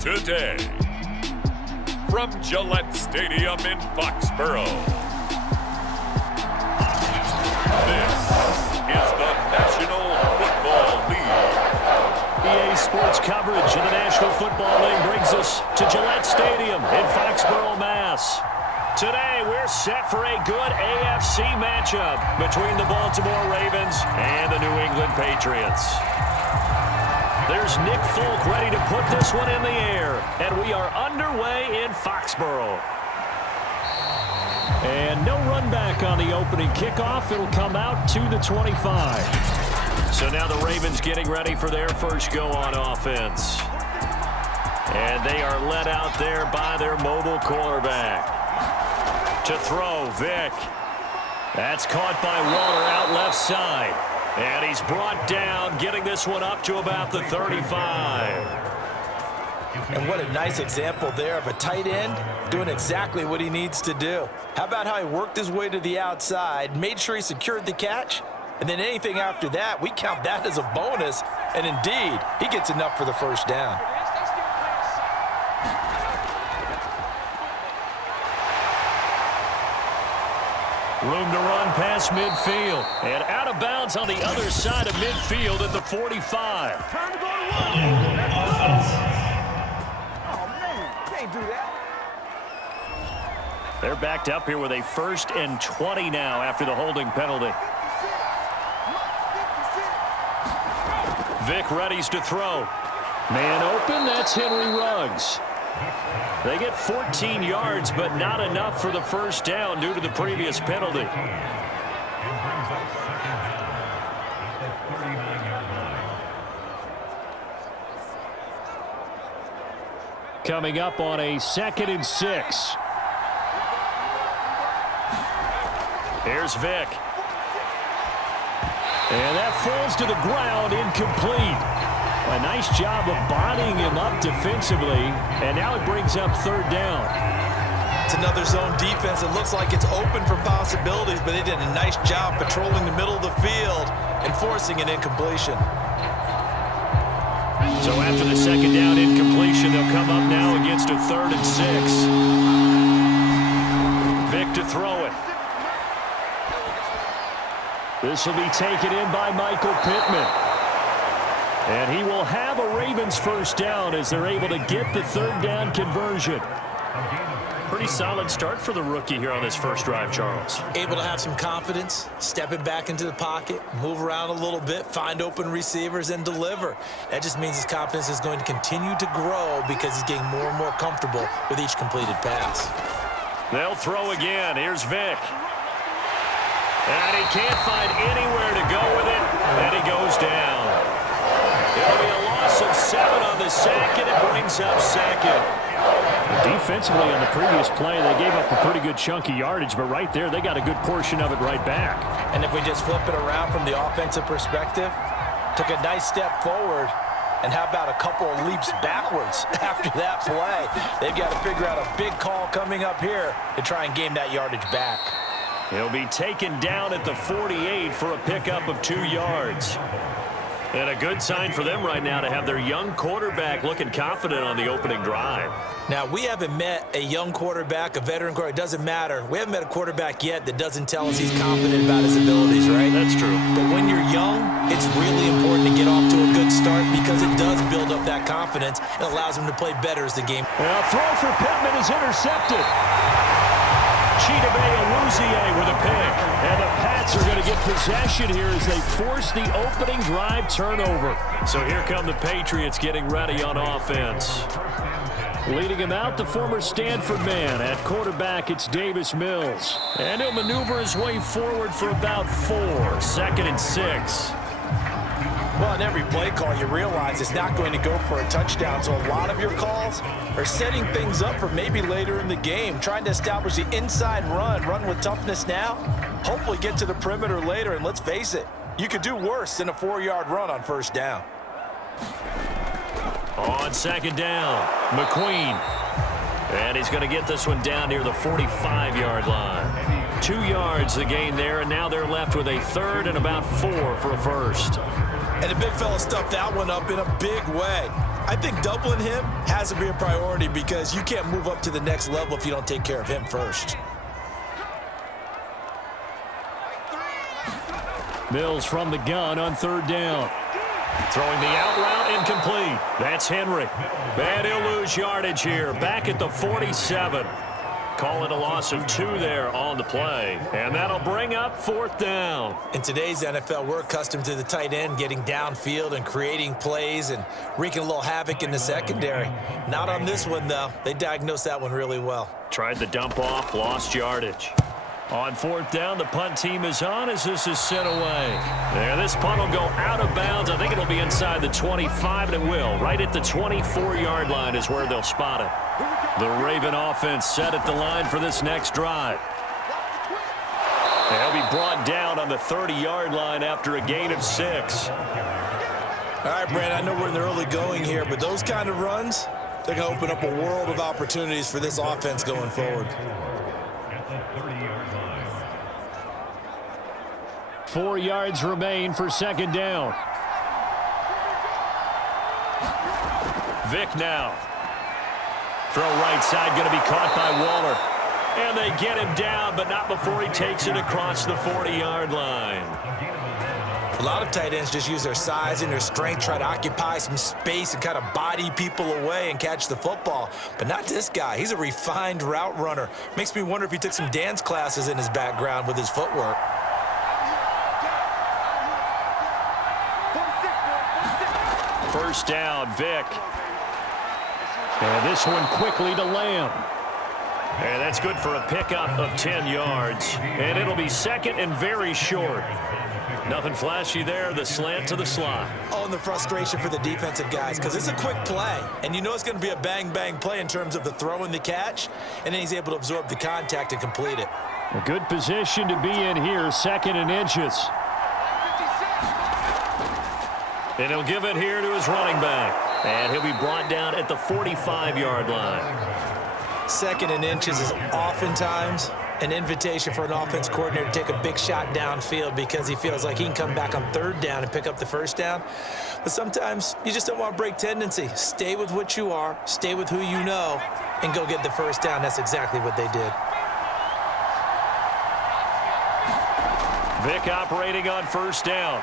Today, from Gillette Stadium in Foxborough, this is the National Football League. EA Sports coverage of the National Football League brings us to Gillette Stadium in Foxborough, Mass. Today, we're set for a good AFC matchup between the Baltimore Ravens and the New England Patriots. There's Nick Folk ready to put this one in the air, and we are underway in Foxborough. And no run back on the opening kickoff. It'll come out to the 25. So now the Ravens getting ready for their first go on offense. And they are led out there by their mobile quarterback. To throw, Vick. That's caught by Waller out left side. And he's brought down, getting this one up to about the 35. And what a nice example there of a tight end doing exactly what he needs to do. How about how he worked his way to the outside, made sure he secured the catch, and then anything after that, we count that as a bonus. And indeed, he gets enough for the first down. Room to run past midfield. And out of bounds on the other side of midfield at the 45. Time to go to one. Oh, man. Can't do that. They're backed up here with a 1st and 20 now after the holding penalty. Vick readies to throw. Man open, that's Henry Ruggs. They get 14 yards, but not enough for the first down due to the previous penalty. Coming up on a 2nd and 6. Here's Vick. And that falls to the ground, incomplete. A nice job of bodying him up defensively, and now it brings up 3rd down. It's another zone defense. It looks like it's open for possibilities, but they did a nice job patrolling the middle of the field and forcing an incompletion. So after the 2nd down incompletion, they'll come up now against a 3rd and 6. Vick to throw it. This will be taken in by Michael Pittman. And he will have a Ravens first down as they're able to get the 3rd down conversion. Pretty solid start for the rookie here on this first drive, Charles. Able to have some confidence, stepping back into the pocket, move around a little bit, find open receivers, and deliver. That just means his confidence is going to continue to grow because he's getting more and more comfortable with each completed pass. They'll throw again. Here's Vick. And he can't find anywhere to go with it, and he goes down. It'll be a loss of 7 on the sack, and it brings up 2nd. Defensively on the previous play, they gave up a pretty good chunk of yardage, but right there, they got a good portion of it right back. And if we just flip it around from the offensive perspective, took a nice step forward, and how about a couple of leaps backwards after that play? They've got to figure out a big call coming up here to try and gain that yardage back. He'll be taken down at the 48 for a pickup of 2 yards. And a good sign for them right now to have their young quarterback looking confident on the opening drive. Now, we haven't met a young quarterback, a veteran quarterback. It doesn't matter. We haven't met a quarterback yet that doesn't tell us he's confident about his abilities, right? That's true. But when you're young, it's really important to get off to a good start because it does build up that confidence. It allows him to play better as the game. Well, throw for Pittman is intercepted. Chidobe Awuzie with a pick. And the Pats are going to get possession here as they force the opening drive turnover. So here come the Patriots getting ready on offense. Leading him out, the former Stanford man. At quarterback, it's Davis Mills. And he'll maneuver his way forward for about 4. 2nd and 6. Well, in every play call, you realize it's not going to go for a touchdown. So a lot of your calls are setting things up for maybe later in the game, trying to establish the inside run with toughness now, hopefully get to the perimeter later. And let's face it, you could do worse than a 4-yard run on 1st down. On 2nd down, McQueen. And he's going to get this one down near the 45-yard line. 2 yards the gain there, and now they're left with a 3rd and about 4 for a first. And the big fella stuffed that one up in a big way. I think doubling him has to be a priority because you can't move up to the next level if you don't take care of him first. Mills from the gun on third down. Throwing the out route incomplete. That's Henry. And he'll lose yardage here. Back at the 47. Call it a loss of 2 there on the play. And that'll bring up fourth down. In today's NFL, we're accustomed to the tight end getting downfield and creating plays and wreaking a little havoc in the secondary. Not on this one, though. They diagnosed that one really well. Tried the dump off, lost yardage. On fourth down, the punt team is on as this is sent away. There, this punt will go out of bounds. I think it'll be inside the 25, and it will. Right at the 24-yard line is where they'll spot it. The Raven offense set at the line for this next drive. They'll be brought down on the 30-yard line after a gain of 6. All right, Brad, I know we're in the early going here, but those kind of runs, they're going to open up a world of opportunities for this offense going forward. 4 yards remain for second down. Vick now. Throw right side, going to be caught by Waller. And they get him down, but not before he takes it across the 40-yard line. A lot of tight ends just use their size and their strength, try to occupy some space and kind of body people away and catch the football. But not this guy. He's a refined route runner. Makes me wonder if he took some dance classes in his background with his footwork. First down, Vick. And this one quickly to Lamb. And that's good for a pickup of 10 yards. And it'll be second and very short. Nothing flashy there, the slant to the slot. Oh, and the frustration for the defensive guys, because it's a quick play. And you know it's going to be a bang-bang play in terms of the throw and the catch. And then he's able to absorb the contact and complete it. A good position to be in here, second and inches. And he'll give it here to his running back. And he'll be brought down at the 45-yard line. Second and inches is oftentimes an invitation for an offense coordinator to take a big shot downfield because he feels like he can come back on third down and pick up the first down. But sometimes you just don't want to break tendency. Stay with what you are, stay with who you know, and go get the first down. That's exactly what they did. Vick operating on first down.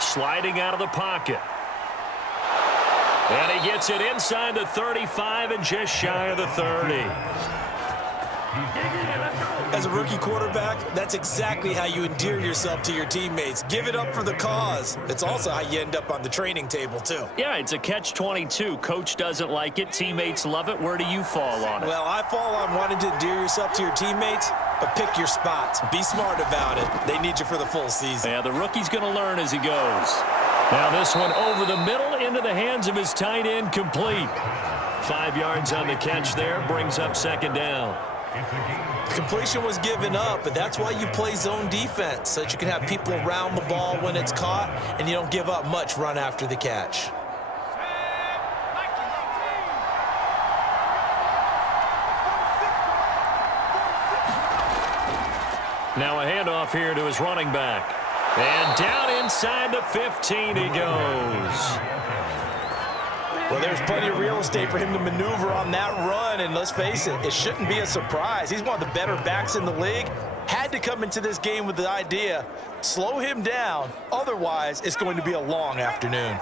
Sliding out of the pocket. And he gets it inside the 35 and just shy of the 30. As a rookie quarterback, that's exactly how you endear yourself to your teammates. Give it up for the cause. It's also how you end up on the training table, too. Yeah, it's a catch-22. Coach doesn't like it. Teammates love it. Where do you fall on it? Well, I fall on wanting to endear yourself to your teammates, but pick your spots. Be smart about it. They need you for the full season. Yeah, the rookie's going to learn as he goes. Now this one over the middle into the hands of his tight end, complete. 5 yards on the catch there, brings up second down. Completion was given up, but that's why you play zone defense, so that you can have people around the ball when it's caught, and you don't give up much run after the catch. Now a handoff here to his running back. And down inside the 15 he goes. Well, there's plenty of real estate for him to maneuver on that run, and let's face it, it shouldn't be a surprise. He's one of the better backs in the league. Had to come into this game with the idea, slow him down, otherwise it's going to be a long afternoon.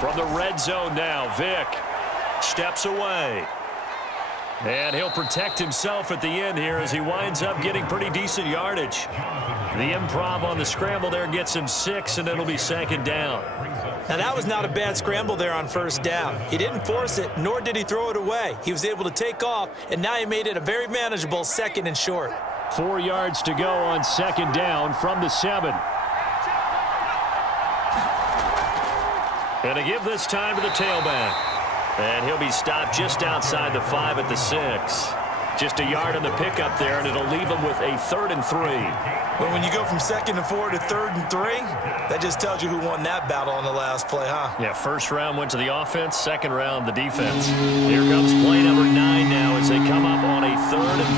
From the red zone now, Vick steps away. And he'll protect himself at the end here as he winds up getting pretty decent yardage. The improv on the scramble there gets him 6, and it'll be second down. Now, that was not a bad scramble there on first down. He didn't force it, nor did he throw it away. He was able to take off, and now he made it a very manageable second and short. 4 yards to go on second down from the 7. And to give this time to the tailback. And he'll be stopped just outside the 5 at the 6. Just a yard on the pickup there, and it'll leave him with a 3rd and 3. But when you go from 2nd and 4 to 3rd and 3, that just tells you who won that battle on the last play, huh? Yeah, first round went to the offense, second round the defense. Here comes play number 9 now as they come up on a 3rd and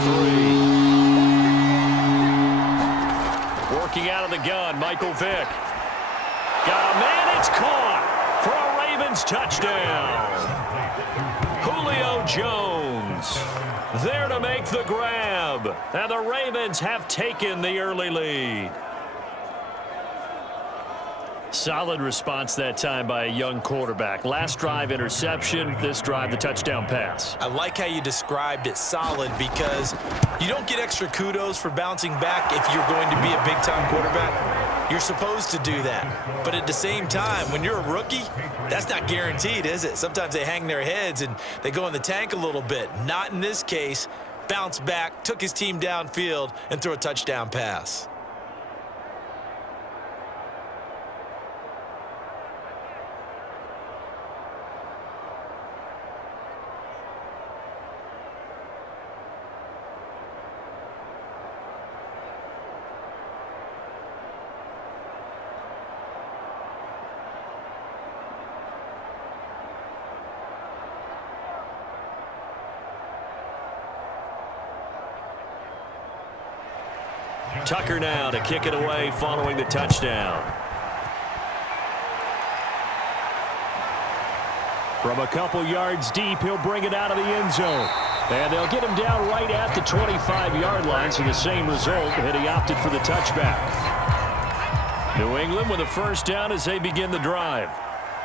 3. Working out of the gun, Michael Vick. Got a man, it's caught for a Ravens touchdown. Julio Jones there to make the grab. And the Ravens have taken the early lead. Solid response that time by a young quarterback. Last drive, interception. This drive, the touchdown pass. I like how you described it, solid, because you don't get extra kudos for bouncing back if you're going to be a big-time quarterback. You're supposed to do that. But at the same time, when you're a rookie, that's not guaranteed, is it? Sometimes they hang their heads and they go in the tank a little bit. Not in this case. Bounced back, took his team downfield, and threw a touchdown pass. Tucker now to kick it away following the touchdown. From a couple yards deep, he'll bring it out of the end zone. And they'll get him down right at the 25-yard line, so the same result, and he opted for the touchback. New England with a first down as they begin the drive.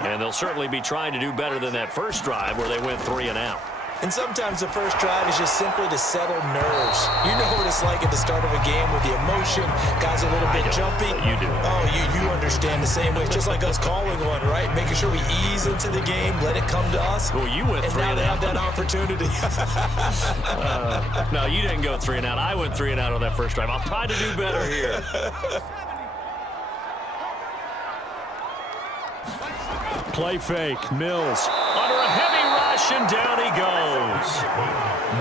And they'll certainly be trying to do better than that first drive where they went 3 and out. And sometimes the first drive is just simply to settle nerves. You know what it's like at the start of a game with the emotion. Guys a little bit jumpy. You do. Oh, you understand the same way. It's just like us calling one, right? Making sure we ease into the game, let it come to us. Well, you went 3 and out. And now they have that opportunity. No, you didn't go 3 and out. I went 3 and out on that first drive. I'll try to do better here. Play fake. Mills under a heavy rush, and down he goes.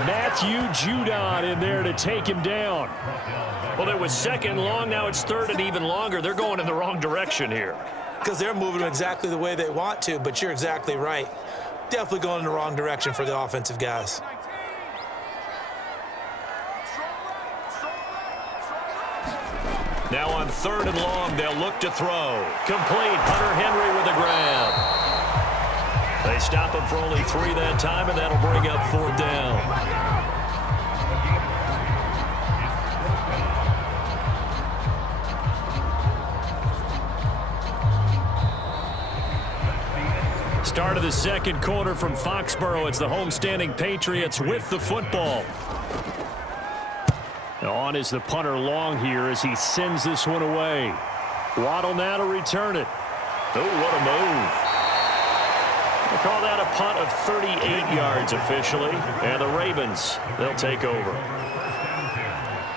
Matthew Judon in there to take him down. Well, it was second long. Now it's third and even longer. They're going in the wrong direction here. Because they're moving exactly the way they want to, but you're exactly right. Definitely going in the wrong direction for the offensive guys. Now on third and long, they'll look to throw. Complete. Hunter Henry with a grab. They stop him for only 3 that time, and that'll bring up 4th down. Start of the second quarter from Foxborough. It's the homestanding Patriots with the football. On is the punter long here as he sends this one away. Waddle now to return it. Oh, what a move. We'll call that a punt of 38 yards officially. And the Ravens, they'll take over.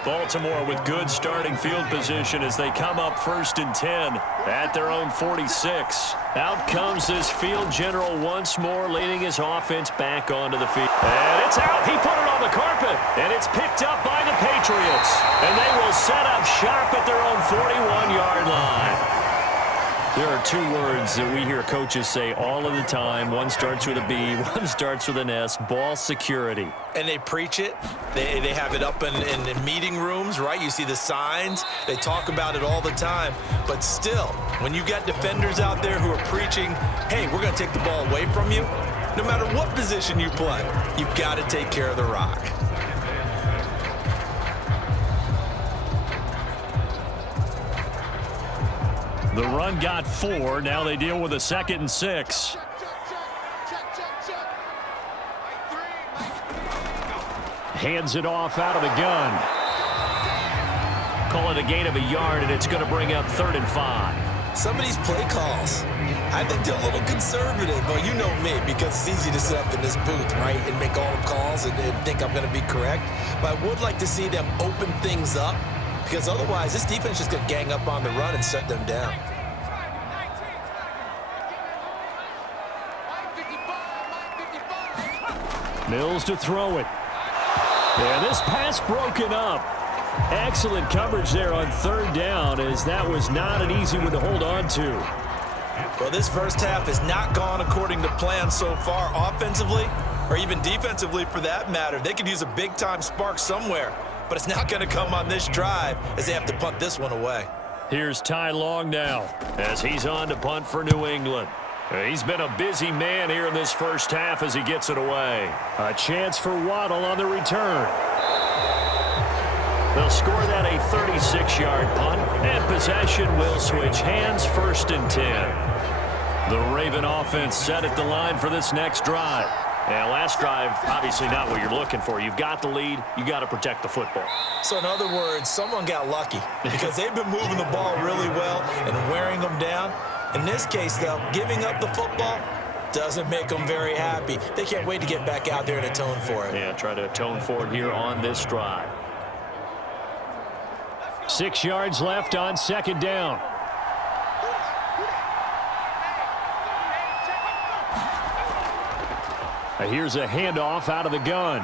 Baltimore with good starting field position as they come up 1st and 10 at their own 46. Out comes this field general once more, leading his offense back onto the field. And it's out. He put it on the carpet. And it's picked up by the Patriots. And they will set up shop at their own 41-yard line. There are 2 words that we hear coaches say all of the time. One starts with a B, one starts with an S, ball security. And they preach it. They have it up in meeting rooms, right? You see the signs. They talk about it all the time. But still, when you got defenders out there who are preaching, hey, we're going to take the ball away from you, no matter what position you play, you've got to take care of the rock. The run got 4. Now they deal with a 2nd and 6. Hands it off out of the gun. Call it a gain of a yard, and it's going to bring up 3rd and 5. Some of these play calls, I think they're a little conservative, but you know me, because it's easy to sit up in this booth, right, and make all the calls and think I'm going to be correct. But I would like to see them open things up, because otherwise this defense is going to gang up on the run and shut them down. Mills to throw it. And this pass broken up. Excellent coverage there on 3rd down, as that was not an easy one to hold on to. Well, this first half has not gone according to plan so far offensively, or even defensively for that matter. They could use a big-time spark somewhere, but it's not going to come on this drive as they have to punt this one away. Here's Ty Long now as he's on to punt for New England. He's been a busy man here in this first half as he gets it away. A chance for Waddle on the return. They'll score that a 36-yard punt, and possession will switch hands, 1st and 10. The Raven offense set at the line for this next drive. And last drive, obviously not what you're looking for. You've got the lead. You got to protect the football. So in other words, someone got lucky because they've been moving the ball really well and wearing them down. In this case, though, giving up the football doesn't make them very happy. They can't wait to get back out there and atone for it. Yeah, try to atone for it here on this drive. 6 yards left on 2nd down. Here's a handoff out of the gun.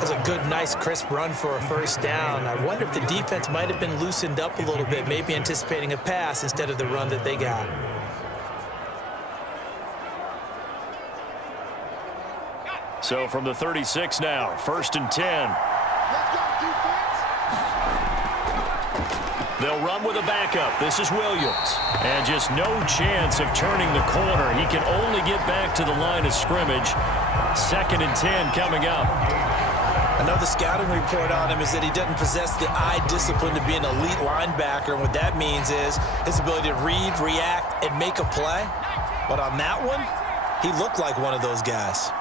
That's a good, nice, crisp run for a 1st down. I wonder if the defense might have been loosened up a little bit, maybe anticipating a pass instead of the run that they got. So from the 36 now, 1st and 10. They'll run with a backup. This is Williams. And just no chance of turning the corner. He can only get back to the line of scrimmage. 2nd and 10 coming up. Another scouting report on him is that he doesn't possess the eye discipline to be an elite linebacker. And what that means is his ability to read, react, and make a play. But on that one, he looked like one of those guys.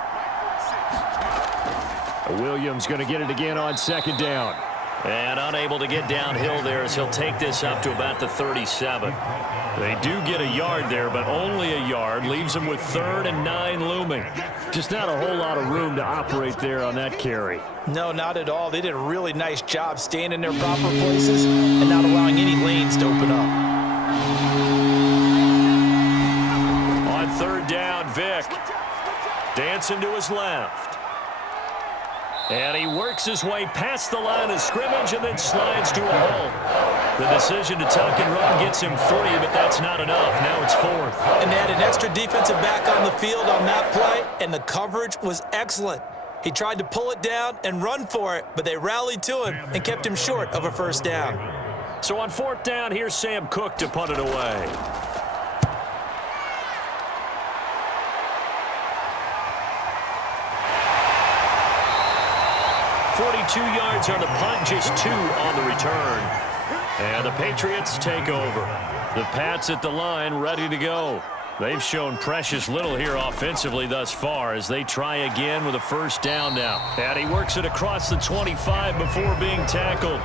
Williams going to get it again on 2nd down. And unable to get downhill there as he'll take this up to about the 37. They do get a yard there, but only a yard. Leaves them with 3rd and 9 looming. Just not a whole lot of room to operate there on that carry. No, not at all. They did a really nice job staying in their proper places and not allowing any lanes to open up. On 3rd down, Vick. Dancing to his left. And he works his way past the line of scrimmage and then slides to a halt. The decision to tuck and run gets him 3, but that's not enough. Now it's 4th. And they had an extra defensive back on the field on that play, and the coverage was excellent. He tried to pull it down and run for it, but they rallied to him and kept him short of a 1st down. So on 4th down, here's Sam Cook to punt it away. 42 yards on the punt, just 2 on the return. And the Patriots take over. The Pats at the line, ready to go. They've shown precious little here offensively thus far as they try again with a 1st down now. And he works it across the 25 before being tackled.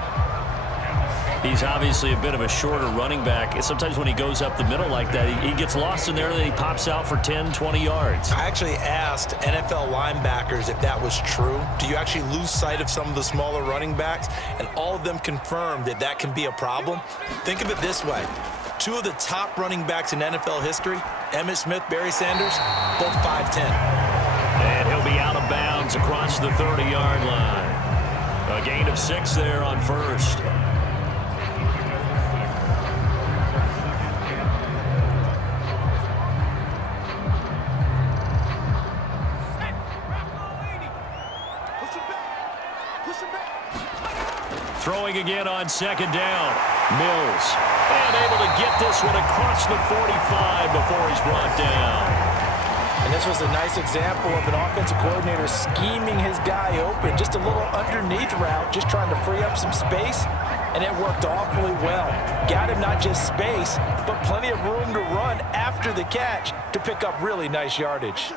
He's obviously a bit of a shorter running back. Sometimes when he goes up the middle like that, he gets lost in there and then he pops out for 10, 20 yards. I actually asked NFL linebackers if that was true. Do you actually lose sight of some of the smaller running backs? And all of them confirmed that that can be a problem. Think of it this way. 2 of the top running backs in NFL history, Emmitt Smith, Barry Sanders, both 5'10". And he'll be out of bounds across the 30-yard line. A gain of 6 there on 1st. Throwing again on 2nd down. Mills. And able to get this one across the 45 before he's brought down. And this was a nice example of an offensive coordinator scheming his guy open. Just a little underneath route, just trying to free up some space. And it worked awfully well. Got him not just space, but plenty of room to run after the catch to pick up really nice yardage.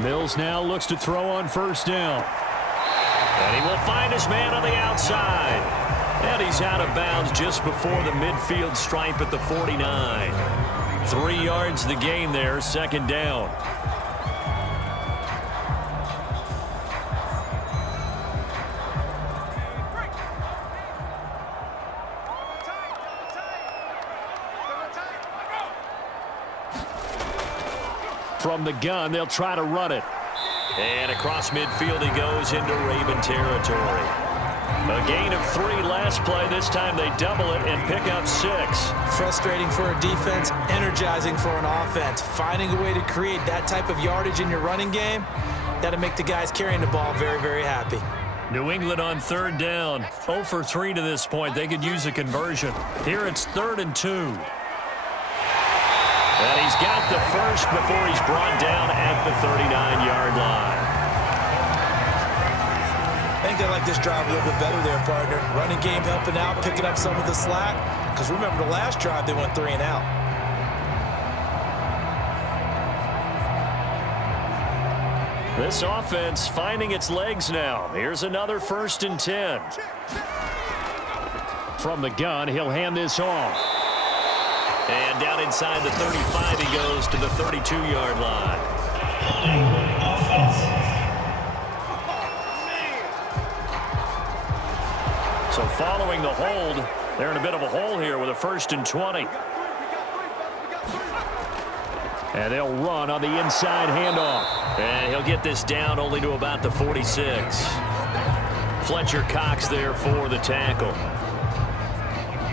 Mills now looks to throw on 1st down. And he will find his man on the outside. And he's out of bounds just before the midfield stripe at the 49. 3 yards the gain there, 2nd down. From the gun, they'll try to run it. And across midfield he goes into Raven territory. A gain of 3 last play. This time they double it and pick up 6. Frustrating for a defense, energizing for an offense. Finding a way to create that type of yardage in your running game, That'll make the guys carrying the ball very, very happy. New England on third down. 0 for 3 to this point. They could use a conversion. Here it's 3rd and 2. And he's got the first before he's brought down at the 39-yard line. I think they like this drive a little bit better there, partner. Running game helping out, picking up some of the slack. Because remember the last drive, they went 3 and out. This offense finding its legs now. Here's another 1st and 10. From the gun, he'll hand this off. And down inside the 35, he goes to the 32-yard line. So following the hold, they're in a bit of a hole here with a 1st and 20. And they'll run on the inside handoff. And he'll get this down only to about the 46. Fletcher Cox there for the tackle.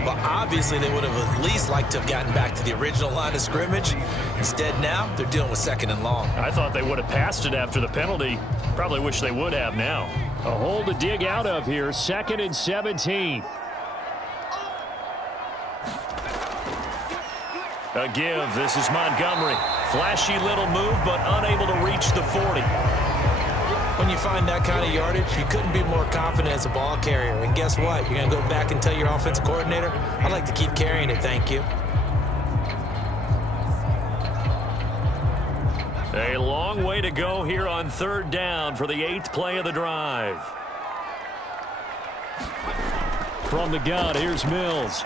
Well, obviously, they would have at least liked to have gotten back to the original line of scrimmage. Instead, now, they're dealing with 2nd and long. I thought they would have passed it after the penalty. Probably wish they would have now. A hole to dig out of here, 2nd and 17. A give. This is Montgomery. Flashy little move, but unable to reach the 40. When you find that kind of yardage, you couldn't be more confident as a ball carrier. And guess what? You're going to go back and tell your offensive coordinator, I'd like to keep carrying it, thank you. A long way to go here on 3rd down for the 8th play of the drive. From the gun, here's Mills.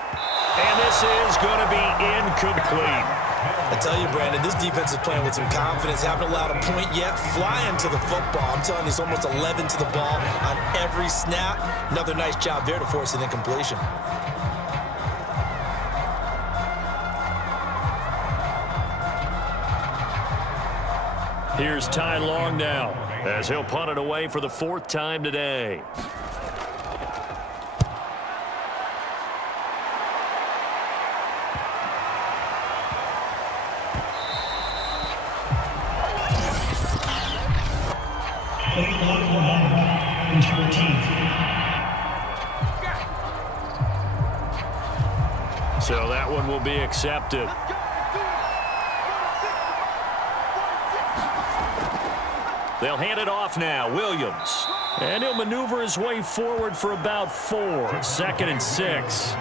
And this is going to be incomplete. I tell you, Brandon, this defense is playing with some confidence. Haven't allowed a point yet. Flying to the football. I'm telling you, it's almost 11 to the ball on every snap. Another nice job there to force an incompletion. Here's Ty Long now, as he'll punt it away for the 4th time today. So that one will be accepted. They'll hand it off now. Williams. And he'll maneuver his way forward for about 4. 2nd and 6.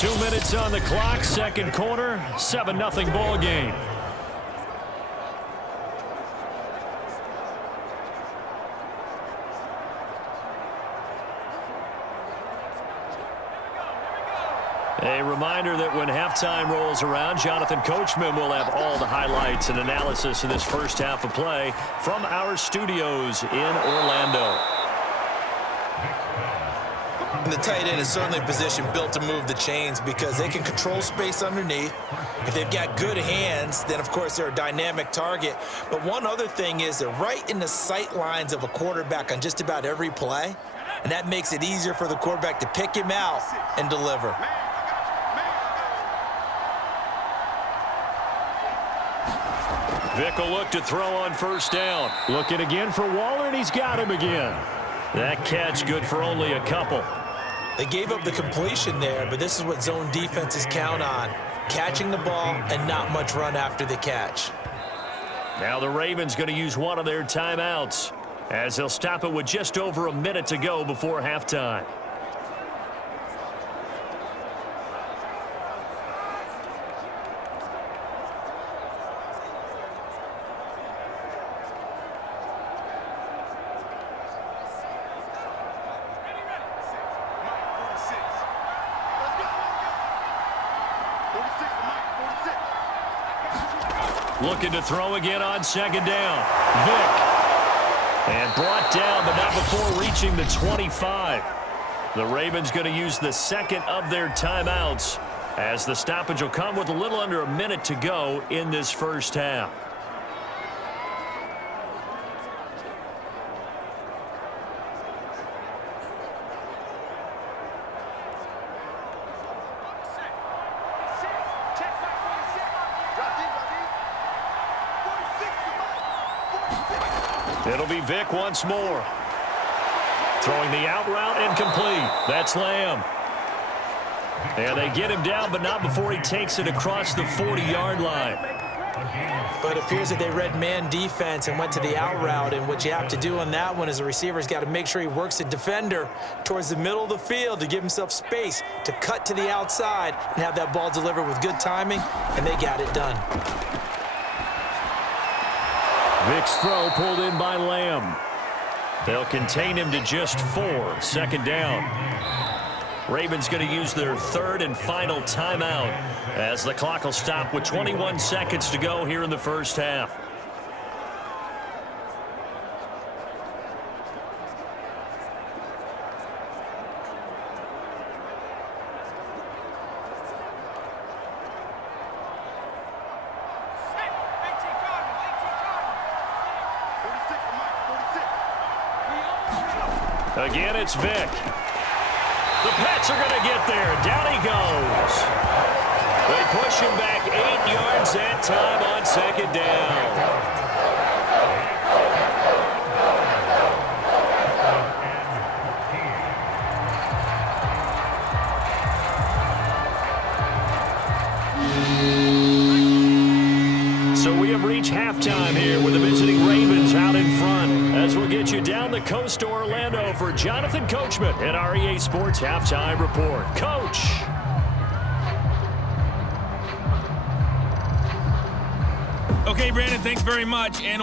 Two minutes on the clock. 2nd quarter. 7-0 ball game. A reminder that when halftime rolls around, Jonathan Coachman will have all the highlights and analysis of this first half of play from our studios in Orlando. And the tight end is certainly a position built to move the chains because they can control space underneath. If they've got good hands, then, of course, they're a dynamic target. But one other thing is they're right in the sight lines of a quarterback on just about every play, and that makes it easier for the quarterback to pick him out and deliver. Vick will look to throw on 1st down. Looking again for Waller, and he's got him again. That catch good for only a couple. They gave up the completion there, but this is what zone defenses count on. Catching the ball and not much run after the catch. Now the Ravens going to use one of their timeouts as they'll stop it with just over a minute to go before halftime. Looking to throw again on 2nd down. Vick. And brought down, but not before reaching the 25. The Ravens going to use the 2nd of their timeouts as the stoppage will come with a little under a minute to go in this first half. It'll be Vic once more. Throwing the out route incomplete. That's Lamb. And they get him down, but not before he takes it across the 40-yard line. But it appears that they read man defense and went to the out route, and what you have to do on that one is the receiver's got to make sure he works the defender towards the middle of the field to give himself space to cut to the outside and have that ball delivered with good timing, and they got it done. Vic's throw pulled in by Lamb. They'll contain him to just 4. Second down. Ravens going to use their third and final timeout as the clock will stop with 21 seconds to go here in the first half. Again, it's Vic. The Pats are going to get there. Down he goes. They push him back 8 yards that time on second down. So we have reached halftime here with the visiting Ravens out in front. As we'll get you down the coast to Orlando for Jonathan Coachman at our EA Sports Halftime Report. Coach. Okay, Brandon, thanks very much. And